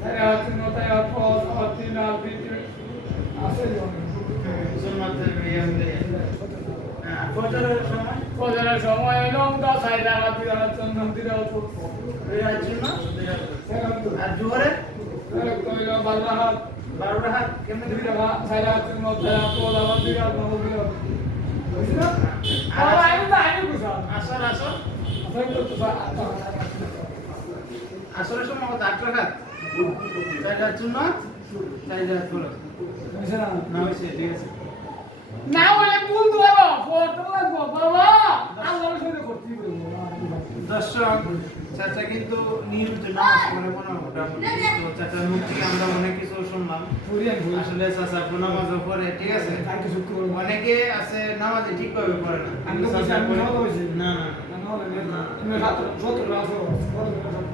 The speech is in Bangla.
তাই আছে নতাই আপস অতিন আলবিট আছে সুন্নাতের বিয়ামে ফজরের সময় ফজরের সময় লম্বা সাইডা দিরা জন্য দিরা রিয়াজ জন্য আর জোহরে কইল বাররাহাত 12 রাকাত কেমনে দিরা সাইডা জন্য তারা পোলা দিরা দিরা বুঝলা আর আইন বুঝা আসর আসর আসলে তো আসরের সময় কত 8 রাকাত 4 রাকাত জন্য 4 রাকাত হলো বুঝলা না হইছে ঠিক আছে না বলে কোন দুয়ারো ফটো লাগবো বাবা আল্লাহর সাথে করতে হবে দর্শক চাচা কিন্তু নিয়মিত নামাজ পড়ে মোটামুটি তো চাচার মুখ থেকে আমরা অনেক কিছু শুনলাম আসলে চাচা নামাজও পড়ে ঠিক আছে অনেকে আছে নামাজে ঠিকভাবে পড়ে না আমি তো বলছি আমি নামাজ পড়ছি না না না না না না